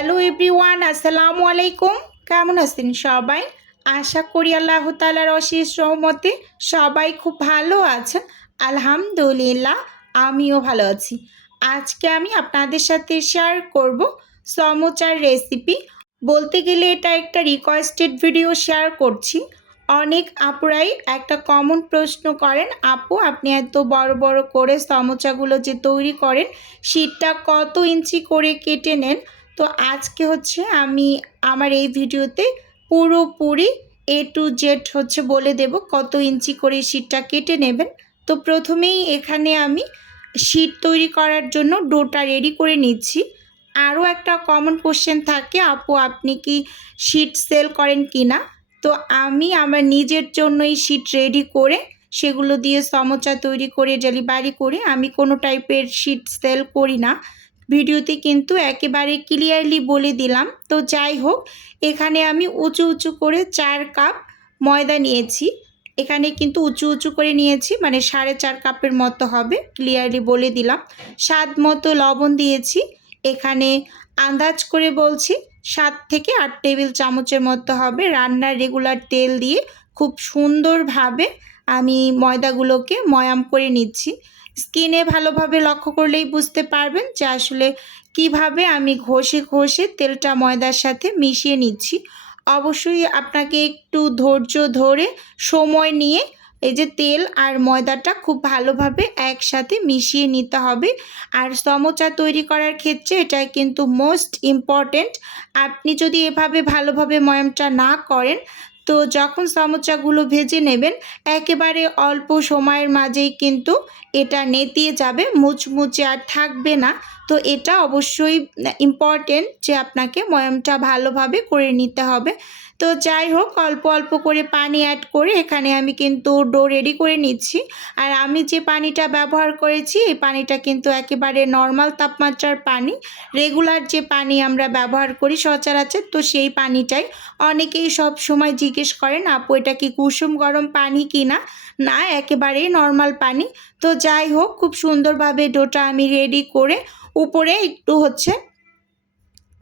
Hello everyone, আসসালামু আলাইকুম। কেমন আছেন সবাই? আশা করি আল্লাহ তাআলার অশেষ রহমতে সবাই খুব ভালো আছেন। আলহামদুলিল্লাহ, আমিও ভালো আছি। আজকে আমি আপনাদের সাথে শেয়ার করব সমোচার রেসিপি। বলতে গেলে এটা একটা রিকোয়েস্টেড ভিডিও শেয়ার করছি। অনেক আপুরাই একটা কমন প্রশ্ন করেন, আপু আপনি এত বড় বড় করে সমোচাগুলো যে তৈরি করেন, শীটটা কত ইঞ্চি করে কেটে নেন? তো আজকে হচ্ছে আমি আমার এই ভিডিওতে পুরোপুরি এ টু জেড বলে দেব কত ইঞ্চি করে শীটটা কেটে নেবেন। তো প্রথমেই এখানে আমি শীট তৈরি করার জন্য ডোটা রেডি করে নিচ্ছি। আরও একটা কমন কোশ্চেন থাকে, আপু আপনি কি শীট সেল করেন কি না? তো আমি আমার নিজের জন্যই শীট রেডি করে সেগুলো দিয়ে সমোচা তৈরি করে ডেলিভারি করে আমি কোনো টাইপের শীট সেল করি না। ভিডিওতে কিন্তু একেবারে ক্লিয়ারলি বলে দিলাম। তো যাই হোক, এখানে আমি উঁচু উঁচু করে 4 কাপ ময়দা নিয়েছি। এখানে কিন্তু উঁচু উঁচু করে নিয়েছি, মানে 4.5 কাপের মতো হবে, ক্লিয়ারলি বলে দিলাম। স্বাদ মতো লবণ দিয়েছি। এখানে আন্দাজ করে বলছি 7 থেকে 8 টেবিল চামচের মতো হবে রান্নার রেগুলার তেল দিয়ে খুব সুন্দরভাবে আমি ময়দাগুলোকে ময়াম করে নিচ্ছি। স্কিনে ভালোভাবে লক্ষ্য করলেই বুঝতে পারবেন যে আসলে কিভাবে আমি ঘষে ঘষে তেলটা ময়দার সাথে মিশিয়ে নিচ্ছি। অবশ্যই আপনাকে একটু ধৈর্য ধরে সময় নিয়ে এই যে তেল আর ময়দাটা খুব ভালোভাবে একসাথে মিশিয়ে নিতে হবে। আর সমোচা তৈরি করার ক্ষেত্রে এটা কিন্তু মোস্ট ইম্পর্ট্যান্ট। আপনি যদি এভাবে ভালোভাবে ময়ামটা না করেন, তো যখন সমোচাগুলো ভেজে নেবেন একেবারে অল্প সময়ের মাঝেই কিন্তু এটা নেতিয়ে যাবে, মুচমুচে আর থাকবে না। তো এটা অবশ্যই ইম্পর্টেন্ট যে আপনাকে ময়ামটা ভালোভাবে করে নিতে হবে। তো যাই হোক, অল্প অল্প করে পানি অ্যাড করে এখানে আমি কিন্তু ডো রেডি করে নিচ্ছি। আর আমি যে পানিটা ব্যবহার করেছি এই পানিটা কিন্তু একেবারে নর্মাল তাপমাত্রার পানি, রেগুলার যে পানি আমরা ব্যবহার করি সচরাচর, তো সেই পানিটাই। অনেকেই সব সময় জিজ্ঞেস করেন, আপু এটা কি কুসুম গরম পানি কি না? না, একেবারেই নর্মাল পানি। তো যাই হোক, খুব সুন্দরভাবে ডোটা আমি রেডি করে উপরে একটু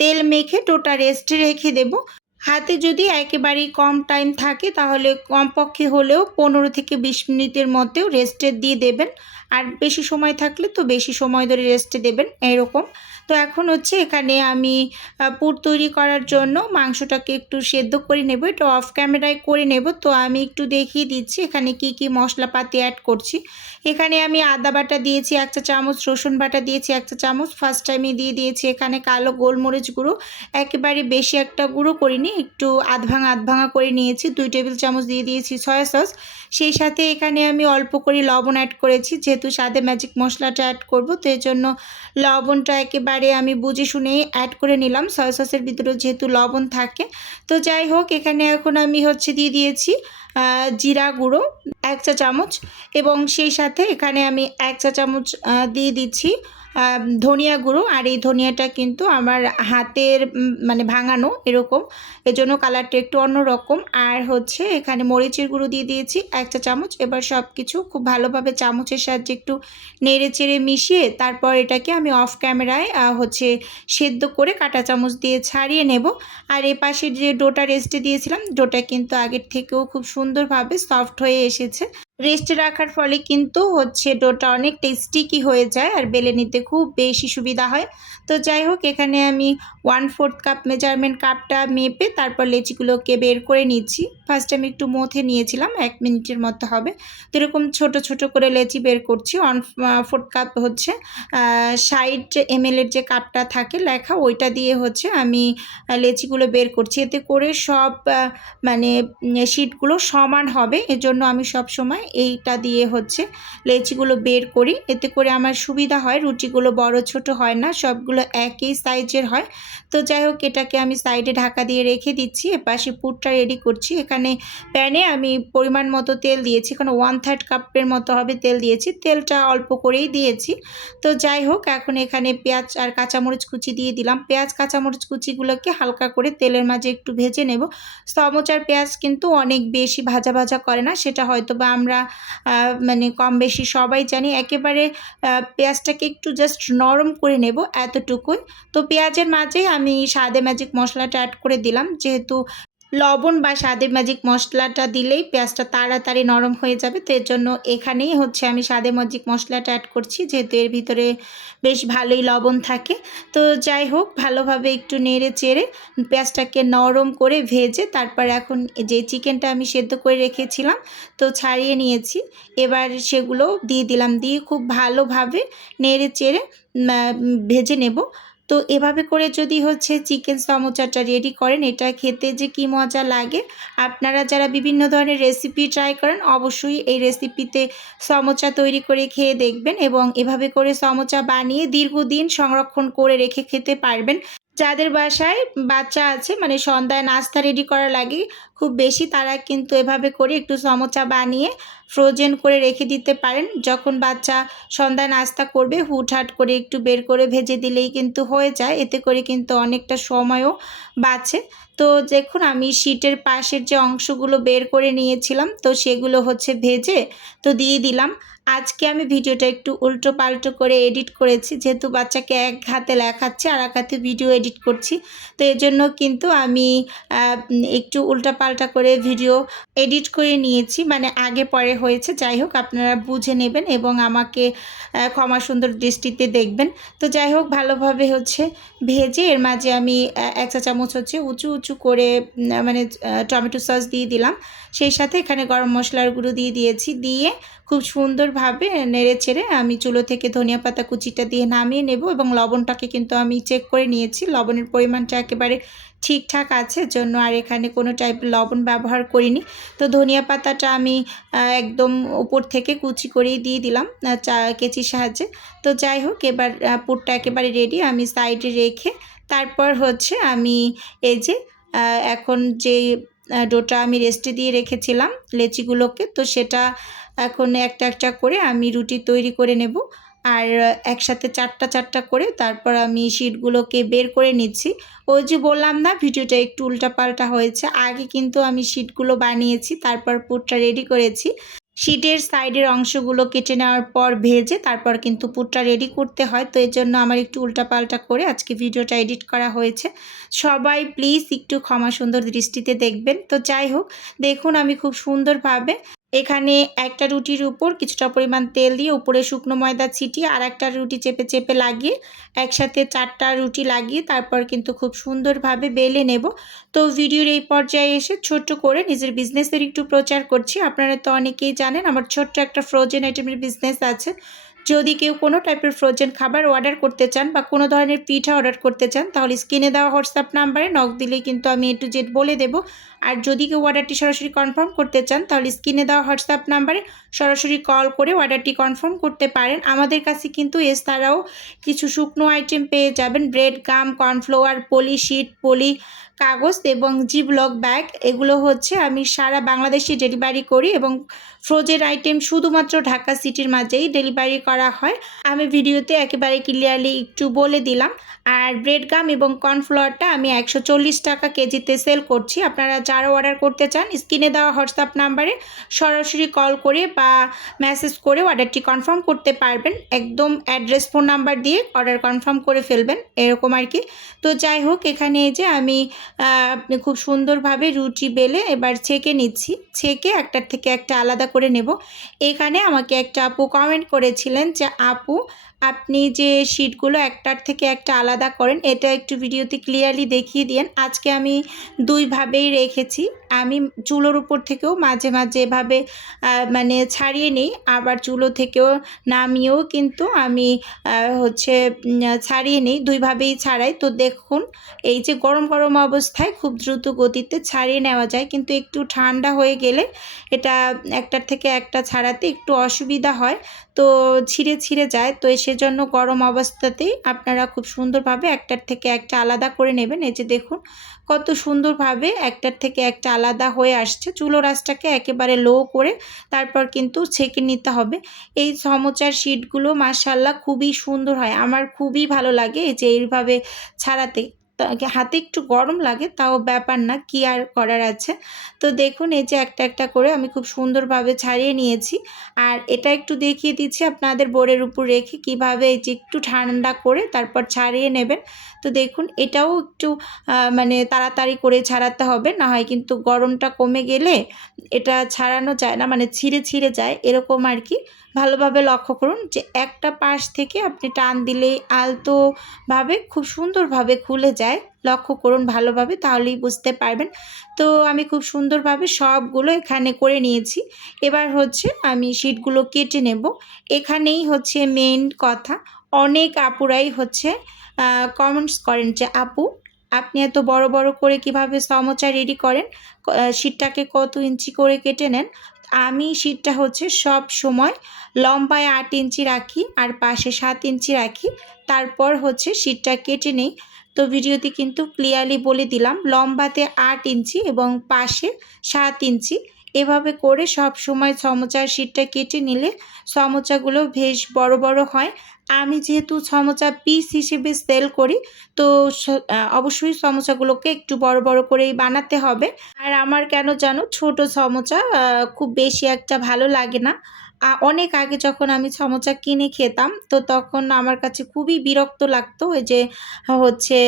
তেল মেখে ডোটা রেস্টে রেখে দেব। হাতে যদি একেবারেই কম টাইম থাকে তাহলে কমপক্ষে হলেও 15 থেকে 20 মিনিটের মধ্যেও রেস্টে দিয়ে দেবেন। আর বেশি সময় থাকলে তো বেশি সময় ধরে রেস্টে দেবেন, এরকম। তো এখন এখানে আমি পুর তৈরি করার জন্য মাংসটাকে একটু সেদ্ধ করে নেব, এটা অফ ক্যামেরায় করে নেব। তো আমি একটু দেখিয়ে দিচ্ছি এখানে কি কি মশলাপাতি অ্যাড করছি। এখানে আমি আদা বাটা দিয়েছি 1 চা চামচ, রসুন বাটা দিয়েছি 1 চা চামচ, ফার্স্ট টাইমে দিয়ে দিয়েছি এখানে কালো গোলমরিচ গুঁড়ো। একেবারে বেশি একটা গুঁড়ো করিনি, একটু আধ ভাঙা করে নিয়েছি। 2 টেবিল চামচ দিয়ে দিয়েছি সয়া সস। সেই সাথে এখানে আমি অল্প করে লবণ অ্যাড করেছি, যেহেতু স্বাদে ম্যাজিক মশলাটা অ্যাড করব, তো এর জন্য লবণটা একেবারে আমি বুঝে শুনেই অ্যাড করে নিলাম, সয়া সসের ভিতরে যেহেতু লবণ থাকে। তো যাই হোক, এখানে এখন আমি দিয়ে দিয়েছি জিরা গুঁড়ো 1 চা চামচ, এবং সেই সাথে এখানে আমি 1 চা চামচ দিয়ে দিচ্ছি ধনিয়া গুঁড়ো। আর এই ধনিয়াটা কিন্তু আমার হাতের মানে ভাঙানো এরকম, এজন্য কালারটা একটু অন্যরকম। আর এখানে মরিচের গুঁড়ো দিয়ে দিয়েছি 1 চা চামচ। এবার সব কিছু খুব ভালোভাবে চামচের সাহায্যে একটু নেড়ে চেড়ে মিশিয়ে তারপর এটাকে আমি অফ ক্যামেরায় সেদ্ধ করে কাঁটা চামচ দিয়ে ছাড়িয়ে নেব। আর এপাশে যে ডোটা রেস্টে দিয়েছিলাম, ডোটা কিন্তু আগের থেকেও খুব সুন্দরভাবে সফট হয়ে এসেছে। রেস্টে রাখার ফলে কিন্তু ডোটা অনেকটা স্টিকি হয়ে যায় আর বেলে নিতে খুব বেশি সুবিধা হয়। তো যাই হোক, এখানে আমি 1/4 কাপ মেজারমেন্ট কাপটা মেপে তারপর লেচিগুলোকে বের করে নিচ্ছি। ফার্স্ট আমি একটু মথে নিয়েছিলাম, 1 মিনিটের মতো হবে। তো এরকম ছোট ছোট করে লেচি বের করছি। 1/4 কাপ 60 ml যে কাপটা থাকে লেখা, ওইটা দিয়ে আমি লেচিগুলো বের করছি। এতে করে সব মানে শীটগুলো সমান হবে, এজন্য আমি সব সময় এইটা দিয়ে লেচিগুলো বের করি। এতে করে আমার সুবিধা হয়, রুটিগুলো বড় ছোট হয় না, সবগুলো একই সাইজের হয়। তো যাই হোক, এটাকে আমি সাইডে ঢাকা দিয়ে রেখে দিচ্ছি। এপাশে পুরটা রেডি করছি। এখানে প্যানে আমি পরিমাণ মতো তেল দিয়েছি, এখানে 1/3 কাপের মতো হবে তেল দিয়েছি, তেলটা অল্প করেই দিয়েছি। তো যাই হোক, এখন এখানে পেঁয়াজ আর কাঁচামরিচ কুচি দিয়ে দিলাম। পেঁয়াজ কাঁচামরিচ কুচিগুলোকে হালকা করে তেলের মাঝে একটু ভেজে নেব। সমোচার পেঁয়াজ কিন্তু অনেক বেশি ভাজা ভাজা করে না, সেটা হয়তো বা আমরা আমরা মানে কম বেশি সবাই জানি। একেবারে পেঁয়াজটাকে একটু জাস্ট নরম করে নেব, এতটুকুই। তো পেঁয়াজের মাঝেই আমি স্বাদে ম্যাজিক মশলাটা অ্যাড করে দিলাম, যেহেতু লবণ বা স্বাদে ম্যাজিক মশলাটা দিলেই পেঁয়াজটা তাড়াতাড়ি নরম হয়ে যাবে। তো এর জন্য এখানেই হচ্ছে আমি স্বাদে ম্যাজিক মশলাটা অ্যাড করছি, যেহেতু এর ভিতরে বেশ ভালোই লবণ থাকে। তো যাই হোক, ভালোভাবে একটু নেড়ে চেড়ে পেঁয়াজটাকে নরম করে ভেজে তারপর এখন যে চিকেনটা আমি সেদ্ধ করে রেখেছিলাম তো ছাড়িয়ে নিয়েছি, এবার সেগুলো দিয়ে দিলাম, দিয়ে খুব ভালোভাবে নেড়ে চেড়ে ভেজে নেব। তো এভাবে করে যদি হচ্ছে চিকেন সমোসাটা রেডি করেন, এটা খেতে যে কী মজা লাগে। আপনারা যারা বিভিন্ন ধরনের রেসিপি ট্রাই করেন, অবশ্যই এই রেসিপিতে সমোসা তৈরি করে খেয়ে দেখবেন এবং এভাবে করে সমোসা বানিয়ে দীর্ঘদিন সংরক্ষণ করে রেখে খেতে পারবেন। যাদের বাসায় বাচ্চা আছে, মানে সন্ধ্যায় নাস্তা রেডি করা লাগে খুব বেশি, তারা কিন্তু এভাবে করে একটু সমোসা বানিয়ে ফ্রোজেন করে রেখে দিতে পারেন। যখন বাচ্চা সন্ধ্যায় নাস্তা করবে, হুটহাট করে একটু বের করে ভেজে দিলেই কিন্তু হয়ে যায়, এতে করে কিন্তু অনেকটা সময়ও বাঁচে। তো দেখুন, আমি শীটের পাশের যে অংশগুলো বের করে নিয়েছিলাম তো সেগুলো হচ্ছে ভেজে তো দিয়ে দিলাম। আজকে আমি ভিডিওটা একটু উল্টো পাল্টো করে এডিট করেছি, যেহেতু বাচ্চাকে এক হাতে লেখাচ্ছে আর এক হাতে ভিডিও এডিট করছি। তো এজন্য কিন্তু আমি একটু উল্টাপাল্টা করে ভিডিও এডিট করে নিয়েছি, মানে আগে পরে হয়েছে। যাই হোক, আপনারা বুঝে নেবেন এবং আমাকে ক্ষমা সুন্দর দৃষ্টিতে দেখবেন। তো যাই হোক, ভালোভাবে হচ্ছে ভেজে এর মাঝে আমি 1 চা চামচ হচ্ছে উঁচু উঁচু করে মানে টমেটো সস দিয়ে দিলাম। সেই সাথে এখানে গরম মশলার গুঁড়ো দিয়ে দিয়েছি, দিয়ে খুব সুন্দরভাবে নেড়ে চেড়ে আমি চুলো থেকে ধনিয়া পাতা কুচিটা দিয়ে নামিয়ে নেব এবং লবণটাকে কিন্তু আমি চেক করে নিয়েছি, লবণের পরিমাণটা একেবারে ঠিকঠাক আছে, জন্য আর এখানে কোনো টাইপের লবণ ব্যবহার করিনি। তো ধনিয়া পাতাটা আমি একদম উপর থেকে কুচি করেই দিয়ে দিলাম কেচির সাহায্যে। তো যাই হোক, এবার পুরটা একেবারে রেডি। আমি সাইডে রেখে তারপর হচ্ছে আমি এই যে এখন যে ডোটা আমি রেস্টে দিয়ে রেখেছিলাম লেচিগুলোকে, তো সেটা এখন একটা একটা করে আমি রুটি তৈরি করে নেব। আর একসাথে চারটা করে তারপর আমি শিটগুলোকে বের করে নিচ্ছি। ওই যে বললাম না, ভিডিওটা একটু উল্টাপাল্টা হয়েছে। আগে কিন্তু আমি শিটগুলো বানিয়েছি, তারপর পুরটা রেডি করেছি। শিটের সাইডের অংশগুলো কেটে নেওয়ার পর ভেজে তারপর কিন্তু পুরটা রেডি করতে হয়। তো এর জন্য আমার একটু উল্টাপাল্টা করে আজকে ভিডিওটা এডিট করা হয়েছে। সবাই প্লিজ একটু ক্ষমা সুন্দর দৃষ্টিতে দেখবেন। তো যাই হোক, দেখুন আমি খুব সুন্দরভাবে এখানে একটা রুটির উপর কিছুটা পরিমাণ তেল দিয়ে উপরে শুকনো ময়দা ছিটিয়ে আর একটা রুটি চেপে চেপে লাগিয়ে একসাথে 4টা রুটি লাগিয়ে তারপর কিন্তু খুব সুন্দরভাবে বেলে নেব। তো ভিডিওর এই পর্যায়ে এসে ছোট্ট করে নিজের বিজনেসের একটু প্রচার করছি। আপনারা তো অনেকেই জানেন আমার ছোট্ট একটা ফ্রোজেন আইটেমের বিজনেস আছে। যদি কেউ কোনো টাইপের ফ্রোজেন খাবার অর্ডার করতে চান বা কোনো ধরনের পিঠা অর্ডার করতে চান, তাহলে স্ক্রিনে দেওয়া হোয়াটসঅ্যাপ নাম্বারে নক দিলেই কিন্তু আমি A to Z বলে দেব। আর যদি কেউ অর্ডারটি সরাসরি কনফার্ম করতে চান, তাহলে স্ক্রিনে দেওয়া হোয়াটসঅ্যাপ নাম্বারে সরাসরি কল করে অর্ডারটি কনফার্ম করতে পারেন। আমাদের কাছে কিন্তু এছাড়াও কিছু শুকনো আইটেম পেয়ে যাবেন, ব্রেড, গাম, কর্নফ্লাওয়ার, পলি শিট, পলি কাগজ এবং জিবলক ব্যাগ। এগুলো হচ্ছে আমি সারা বাংলাদেশে ডেলিভারি করি এবং ফ্রোজেন আইটেম শুধুমাত্র ঢাকা সিটির মাঝেই ডেলিভারি করা হয়। আমি ভিডিওতে একেবারে ক্লিয়ারলি একটু বলে দিলাম। আর ব্রেড গাম এবং কর্নফ্লাওয়ারটা আমি 140 টাকা কেজিতে সেল করছি। আপনারা যারা অর্ডার করতে চান, স্ক্রিনে দেওয়া হোয়াটসঅ্যাপ নাম্বারে সরাসরি কল করে বা মেসেজ করে অর্ডারটি কনফার্ম করতে পারবেন। একদম অ্যাড্রেস, ফোন নাম্বার দিয়ে অর্ডার কনফার্ম করে ফেলবেন, এরকম আর কি। তো যাই হোক, এখানে এই যে আমি খুব সুন্দরভাবে রুটি বেলে এবার ছেঁকে নিচ্ছি। ছেঁকে একটার থেকে একটা আলাদা করে নেব। এখানে আমাকে একটা আপু কমেন্ট করেছিলেন যে আপু, আপনি যে শিটগুলো একটার থেকে একটা আলাদা করেন, এটা একটু ভিডিওতে ক্লিয়ারলি দেখিয়ে দিন। আজকে আমি দুইভাবেই রেখেছি। আমি চুলোর উপর থেকেও মাঝে মাঝে এভাবে মানে ছাড়িয়ে নিই, আবার চুলো থেকেও নামিয়েও কিন্তু আমি হচ্ছে ছাড়িয়ে নিই, দুইভাবেই ছাড়াই। তো দেখুন, এই যে গরম গরম অবস্থায় খুব দ্রুত গতিতে ছাড়িয়ে নেওয়া যায়, কিন্তু একটু ঠান্ডা হয়ে গেলে এটা একটার থেকে একটা ছাড়াতে একটু অসুবিধা হয়, তো ছিঁড়ে ছিঁড়ে যায়। তো সেজন্য গরম অবস্থাতেই আপনারা খুব সুন্দরভাবে একটার থেকে একটা আলাদা করে নেবেন। এই যে দেখুন কত সুন্দরভাবে একটার থেকে একটা আলাদা হয়ে আসছে। চুলোর আঁচটাকে একেবারে লো করে তারপর কিন্তু ছেঁকে নিতে হবে। এই সমোসার শিটগুলো মাশাআল্লাহ খুবই সুন্দর হয়, আমার খুবই ভালো লাগে এই যে এইভাবে ছাড়াতে। হাতে একটু গরম লাগে, তাও ব্যাপার না, কি আর করার আছে। তো দেখুন এই যে একটা একটা করে আমি খুব সুন্দরভাবে ছাড়িয়ে নিয়েছি। আর এটা একটু দেখিয়ে দিচ্ছি আপনাদের বোর্ডের উপর রেখে কিভাবে এই যে একটু ঠান্ডা করে তারপর ছাড়িয়ে নেবেন। তো দেখুন এটাও একটু মানে তাড়াতাড়ি করে ছাড়াতে হবে, না হয় কিন্তু গরমটা কমে গেলে এটা ছাড়ানো যায় না, মানে ছিঁড়ে ছিঁড়ে যায় এরকম আর কি। ভালোভাবে লক্ষ্য করুন যে একটা পাশ থেকে আপনি টান দিলেই আলতোভাবে খুব সুন্দরভাবে খুলে যায়। লক্ষ্য করুন ভালোভাবে, তাহলেই বুঝতে পারবেন। তো আমি খুব সুন্দরভাবে সবগুলো এখানে করে নিয়েছি। এবার হচ্ছে আমি শিটগুলো কেটে নেব। এখানেই হচ্ছে মেইন কথা। অনেক আপুরাই হচ্ছে কমেন্টস করেন যে আপু আপনি এত বড় বড় করে কিভাবে সমোচা রেডি করেন, শিটটাকে কত ইঞ্চি করে কেটে নেন। আমি শিটটা হচ্ছে সব সময় লম্বায় 8 ইঞ্চি রাখি আর পাশে 7 ইঞ্চি রাখি, তারপর হচ্ছে শিটটা কেটে নেই। তো ভিডিওতে কিন্তু ক্লিয়ারলি বলে দিলাম, লম্বাতে 8 ইঞ্চি এবং পাশে 7 ইঞ্চি এভাবে করে সব সময় সমোচার শিটটা কেটে নিলে সমোচাগুলো বেশ বড় বড় হয়। আমি যেহেতু সমোচা পিস হিসেবে সেল করি, তো অবশ্যই সমোসাগুলোকে একটু বড় বড় করেই বানাতে হবে। আর আমার কেন জানো ছোট সমোসা খুব বেশি একটা ভালো লাগে না। অনেক আগে যখন আমি সমোসা কিনে খেতাম, তো তখন আমার কাছে খুবই বিরক্ত লাগতো। ওই যে হচ্ছে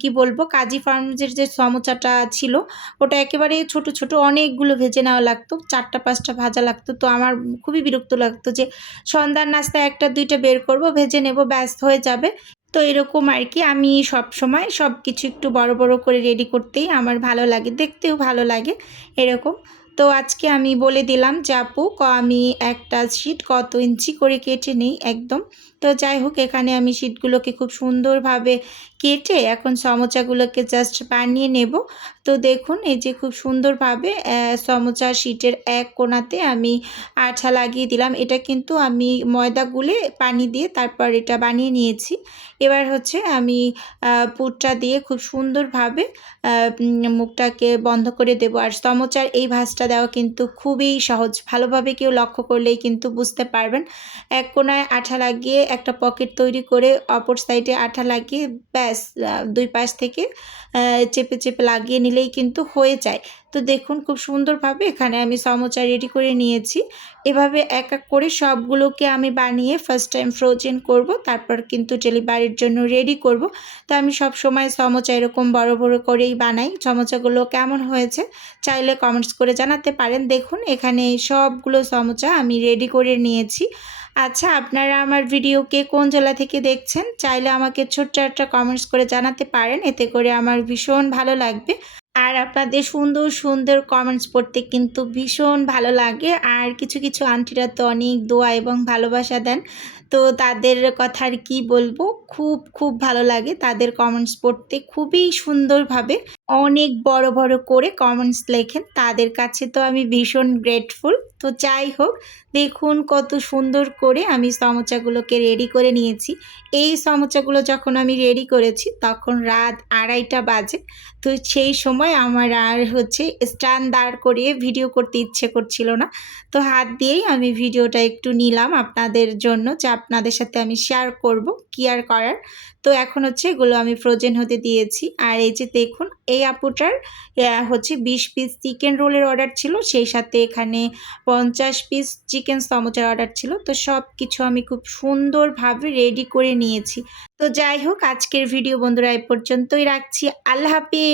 কি বলবো, কাজী ফার্মসের যে সমোসাটা ছিল, ওটা একেবারে ছোট ছোট অনেকগুলো ভেজে নেওয়া লাগতো, 4টা 5টা ভাজা লাগতো। তো আমার খুবই বিরক্ত লাগতো যে সন্ধ্যার নাস্তায় 1টা 2টা বের করব, ভেজে নেব, ব্যাস হয়ে যাবে। তো এরকম আর কি, আমি সবসময় সব কিছু একটু বড় বড় করে রেডি করতেই আমার ভালো লাগে, দেখতেও ভালো লাগে এরকম। তো আজকে আমি বলে দিলাম যে আপু আমি একটা শিট কত ইঞ্চি করে কেটে নিই একদম। তো যাই হোক, এখানে আমি শিটগুলোকে খুব সুন্দরভাবে কেটে এখন সমোচাগুলোকে জাস্ট বানিয়ে নেব। তো দেখুন এই যে খুব সুন্দরভাবে সমোচা শিটের এক কোণাতে আমি আঠা লাগিয়ে দিলাম। এটা কিন্তু আমি ময়দা গুলে পানি দিয়ে তারপর এটা বানিয়ে নিয়েছি। এবার হচ্ছে আমি পুরটা দিয়ে খুব সুন্দরভাবে মুখটাকে বন্ধ করে দেব। আর সমোচার এই ভাঁজটা দেওয়া কিন্তু খুবই সহজ, ভালোভাবে কেউ লক্ষ্য করলেই কিন্তু বুঝতে পারবেন। এক কোণায় আঠা লাগিয়ে একটা পকেট তৈরি করে অপর সাইডে আঠা লাগিয়ে ব্যাস 2 পাশ থেকে চেপে চেপে লাগিয়ে নিলেই কিন্তু হয়ে যায়। তো দেখুন খুব সুন্দরভাবে এখানে আমি সমোচা রেডি করে নিয়েছি। এভাবে এক এক করে সবগুলোকে আমি বানিয়ে ফার্স্ট টাইম ফ্রোজেন করব, তারপর কিন্তু ডেলিভারির জন্য রেডি করব। তো আমি সব সময় সমোচা এরকম বড় বড় করেই বানাই। সমোচাগুলো কেমন হয়েছে চাইলে কমেন্টস করে জানাতে পারেন। দেখুন এখানে সবগুলো সমোচা আমি রেডি করে নিয়েছি। আচ্ছা, আপনারা আমার ভিডিও কে কোন জেলা থেকে দেখছেন চাইলে আমাকে ছোট্ট একটা কমেন্টস করে জানাতে পারেন, এতে করে আমার ভীষণ ভালো লাগবে। আর আপনাদের সুন্দর সুন্দর কমেন্টস পড়তে কিন্তু ভীষণ ভালো লাগে। আর কিছু কিছু আন্টিরা তো অনেক দোয়া এবং ভালোবাসা দেন, তো তাদের কথা আর কী বলবো, খুব খুব ভালো লাগে তাদের কমেন্টস পড়তে। খুবই সুন্দরভাবে অনেক বড় বড় করে কমেন্টস লেখেন, তাদের কাছে তো আমি ভীষণ গ্রেটফুল। তো যাই হোক, দেখুন কত সুন্দর করে আমি সমোচাগুলোকে রেডি করে নিয়েছি। এই সমোচাগুলো যখন আমি রেডি করেছি তখন রাত 2:30টা বাজে। তো সেই সময় আমার আর হচ্ছে স্ট্যান্ড দাঁড় করিয়ে ভিডিও করতে ইচ্ছে করছিল না। তো হাত দিয়েই আমি ভিডিওটা একটু নিলাম আপনাদের জন্য, যে আপনাদের সাথে আমি শেয়ার করব, কি আর করার। তো এখন হচ্ছে এগুলো আমি ফ্রোজেন হতে দিয়েছি। আর এই যে দেখুন এই আপুটার হচ্ছে 20 পিস চিকেন রোলের অর্ডার ছিল, সেই সাথে এখানে 50 পিস চিকেন সমোচার অর্ডার ছিল। তো সব কিছু আমি খুব সুন্দরভাবে রেডি করে নিয়েছি। তো যাই হোক, আজকের ভিডিও বন্ধুরা এই পর্যন্তই রাখছি। আল্লাহ হাফিজ।